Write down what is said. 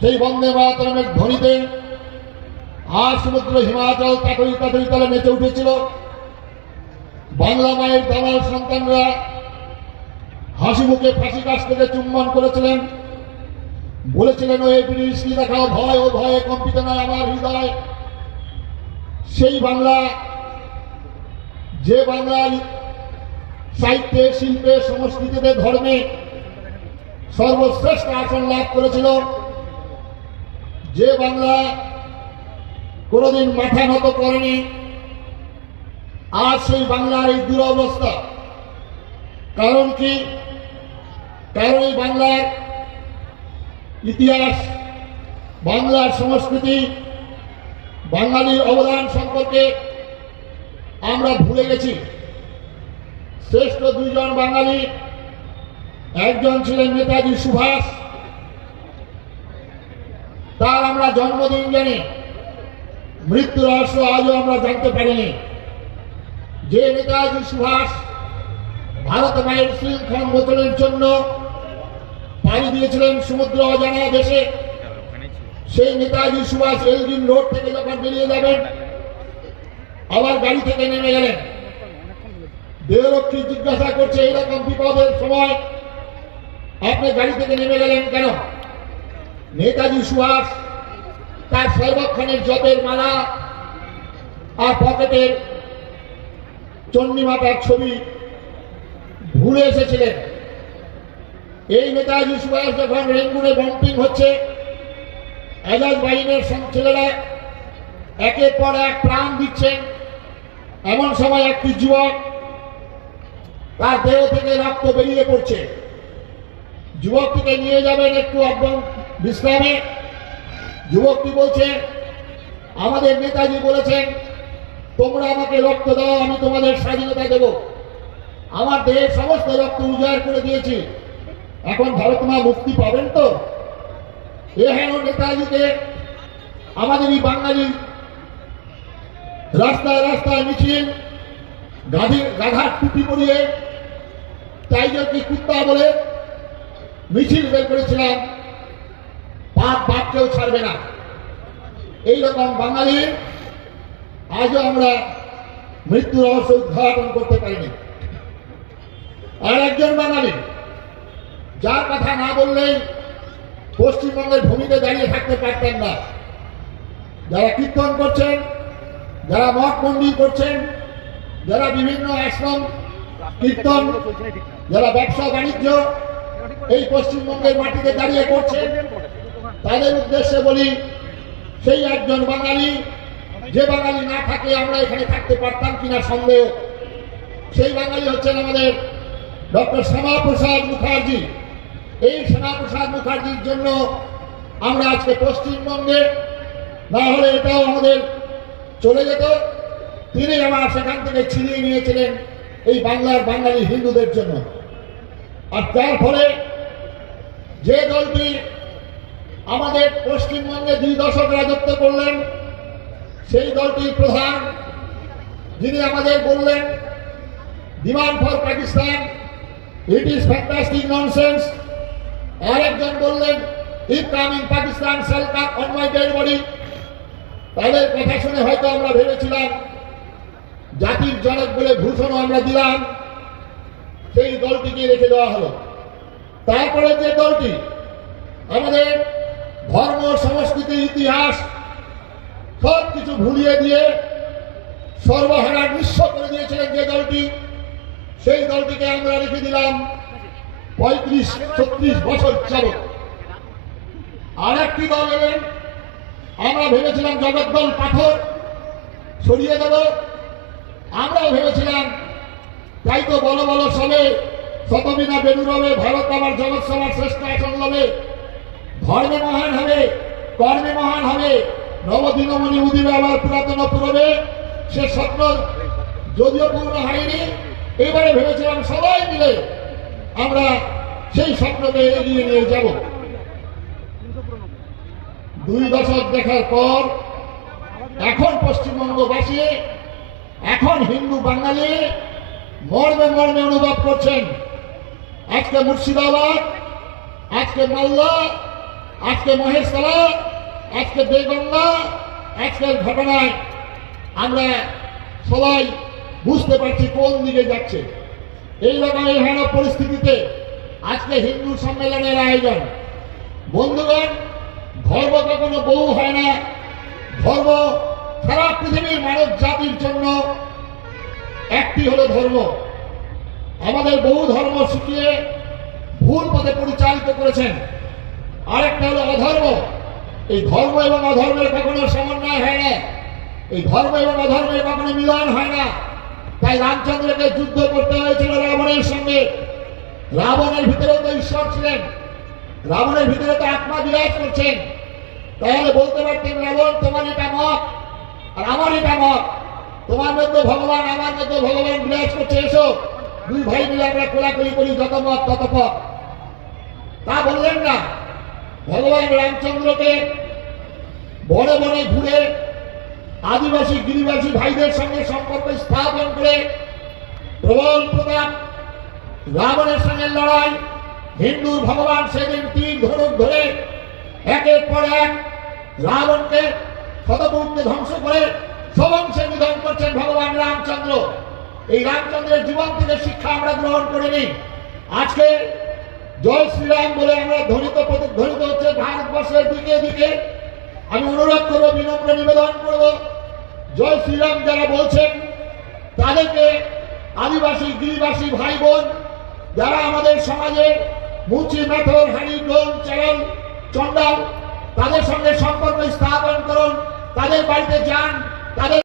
সেই বন্দে মাতরমের ধ্বনিতে আর সমুদ্র হিমাচল তাতই তাতই তলে নেচে উঠেছিল। বাংলা মায়ের দালাল সন্তানরা হাসি মুখে ফাঁসি কাছ থেকে চুম্বন করেছিলেন, বলেছিলেন ওই ব্রিটিশকে দেখাও ভয়, ও ভয়ে কম্পিত নয় আমার হৃদয়। সেই বাংলা, যে বাংলার সাহিত্যে, শিল্পে, সংস্কৃতিতে, ধর্মে সর্বশ্রেষ্ঠ আসন লাভ করেছিল, যে বাংলা কোনোদিন মাথা নত করেনি, আজ সেই বাংলার এই দুরবস্থা। কারণ কি? কারণ এই বাংলার ইতিহাস, বাংলার সংস্কৃতি, বাঙালির অবদান সম্পর্কে আমরা ভুলে গেছি। শ্রেষ্ঠ দুইজন বাঙালি, একজন ছিলেন নেতাজি সুভাষ, তার আমরা জন্মদিন জানি, মৃত্যু রহস্য আজও আমরা জানতে পারিনি। যে নেতাজি সুভাষ ভারত মায়ের শৃঙ্খল মোচনের জন্য পাড়ি দিয়েছিলেন সমুদ্র অজানা দেশে, সেই নেতাজি সুভাষ এলজিন রোড থেকে যখন বেরিয়ে যাবেন, আবার গাড়ি থেকে নেমে গেলেন। দেহরক্ষী জিজ্ঞাসা করছে, এইরকম বিপদের সময় আপনি গাড়ি থেকে নেমে গেলেন কেন? নেতাজি সুভাষ তার সর্বক্ষণের জপের মালা আর পকেটের চণ্ডীমাতার ছবি ভুলে এসেছিলেন। এই নেতাজি সুভাষ যখন রেঙ্গুনে বম্পিং হচ্ছে, আজাদ বাহিনীর ছেলেরা একের পর এক প্রাণ দিচ্ছেন, এমন সময় একটি যুবক, তার দেহ থেকে রক্ত বেরিয়ে পড়ছে। যুবকটিকে নিয়ে যাবেন একটু বিশ্রামে। যুবকটি বলছে, আমাদের নেতাজি বলেছেন তোমরা আমাকে রক্ত দাও, আমি তোমাদের স্বাধীনতা দেব। আমার দেহের সমস্ত রক্ত উজাড় করে দিয়েছি, এখন ভারত মা মুক্তি পাবেন তো? এহেন নেতাজিকে আমাদের এই বাঙালি রাস্তায় রাস্তায় মিছিল, গাধার টুপি পরিয়ে টাইগারকে কুত্তা বলে মিছিল বের করেছিলাম, বাপকেও ছাড়বে না। এইরকম বাঙালি আজও আমরা মৃত্যু রহস্য উদ্ঘাটন করতে পারিনি। আর একজন বাঙালি, যার কথা না বললেই পশ্চিমবঙ্গের ভূমিতে দাঁড়িয়ে থাকতে পারতেন না। যারা কীর্তন করছেন, যারা মঠ মন্দির করছেন, যারা বিভিন্ন আশ্রম কীর্তন, যারা ব্যবসা বাণিজ্য এই পশ্চিমবঙ্গের মাটিতে দাঁড়িয়ে করছেন, তাদের উদ্দেশ্যে বলি, সেই একজন বাঙালি, যে বাঙালি না থাকলে আমরা এখানে থাকতে পারতাম কিনা সন্দেহ। সেই বাঙালি হচ্ছেন আমাদের ডক্টর শ্যামাপ্রসাদ মুখার্জি। এই শ্যামাপ্রসাদ মুখার্জির জন্য আমরা আজকে পশ্চিমবঙ্গে, না হলে এটাও আমাদের চলে যেত। তিনি আমার সেখান থেকে ছিনিয়ে নিয়েছিলেন এই বাংলার বাঙালি হিন্দুদের জন্য। আর তার ফলে যে দলটি আমাদের পশ্চিমবঙ্গে 2 দশক রাজত্ব করলেন, সেই দলটির প্রধান, যিনি আমাদের বললেন demand for Pakistan, it is fantastic nonsense. আর একজন বললেন if coming Pakistan shall come on my dead body. তাদের কথা শুনে হয়তো আমরা ভেবেছিলাম জাতির জনক বলে ভূষণও আমরা দিলাম, সেই দলটিকে রেখে দেওয়া হলো। তারপরে যে দলটি আমাদের ধর্ম, সংস্কৃতি, ইতিহাস সব কিছু ভুলিয়ে দিয়ে সর্বহারা নিঃস্ব করে দিয়েছিলেন যে দলটি, সেই দলটিকে আমরা রেখে দিলাম 35-36 বছর যাবত। আর একটি দল এলেন, আমরা ভেবেছিলাম জগদ্দল পাথর সরিয়ে দেব। আমরাও ভেবেছিলাম তাই তো বলো বলো সবে শতবিনা বেদুর হবে, ভারত আবার জগৎ সভার শ্রেষ্ঠ আসন হবে, ধর্মে মহান হবে, কর্মে মহান হবে, নবদিনমণি উদিবে আবার পুরাতন পুরবে। সে স্বপ্ন যদিও পূর্ণ হয়নি। এবারে ভেবেছিলাম সবাই মিলে আমরা সেই স্বপ্নকে এগিয়ে নিয়ে যাব। 2 দশক দেখার পর এখন পশ্চিমবঙ্গবাসী, এখন হিন্দু বাঙালি মর্মে মর্মে অনুভব করছেন। আজকে মুর্শিদাবাদ, আজকে মালদা, আজকে মহেশতলা, আজকে দেগঙ্গা, আজকের ঘটনায় আমরা সবাই বুঝতে পারছি কোন দিকে যাচ্ছে। এইরকম এহেন পরিস্থিতিতে আজকে হিন্দু সম্মেলনের আয়োজন। বন্ধুগণ, ধর্ম কখনো বহু হয় না। ধর্ম সারা পৃথিবীর মানব জাতির জন্য একটি হলো ধর্ম। আমাদের বহু ধর্ম শিখিয়ে ভুল পথে পরিচালিত করেছেন। আরেকটা হলো অধর্ম। এই ধর্ম এবং অধর্মের কখনো সমন্বয় হয় না। এই ধর্ম এবং অধর্মের কখনো মিলন হয় না। তাই রামচন্দ্রকে যুদ্ধ করতে হয়েছিল রাবণের সঙ্গে। রাবণের ভিতরেও তো ঈশ্বর ছিলেন, রাবণের ভিতরে তো আত্মা বিরাজ করছেন। তাহলে বলতে পারতেন, রাবণ তোমার এটা মত আর আমার এটা মত, তোমার মধ্যে ভগবান আমার মধ্যে ভগবান বিরাজ করছে, এসো দুই ভাই মিলে আমরা কোলাকুলি করি, যত মত তত পথ। তা বললেন না। ভগবান রামচন্দ্রকে বনে বনে ঘুরে আদিবাসী গিরিবাসী ভাইদের সঙ্গে সম্পর্ক স্থাপন করে প্রবল প্রতাপ রাবণের সঙ্গে লড়াই। হিন্দুর ভগবান সেদিন তীর ধনুক ধরে একের পর এক রাবণকে শতপুরকে ধ্বংস করে সবংশে নিধন করছেন ভগবান রামচন্দ্র। এই রামচন্দ্রের জীবন থেকে শিক্ষা আমরা গ্রহণ করে নিই। আজকে জয় শ্রীরাম বলে আমরা ধ্বনিত হচ্ছে ভারতবর্ষের দিকে দিকে। আমি অনুরোধ করবো, বিনম্র নিবেদন করব, জয় শ্রীরাম যারা বলছেন তাদেরকে আদিবাসী গিরিবাসী ভাই বোন যারা আমাদের সমাজের মুচি মেথর হানি ডোম চারল চন্ডাল, তাদের সঙ্গে সম্পর্ক স্থাপন করুন, তাদের বাড়িতে যান, তাদের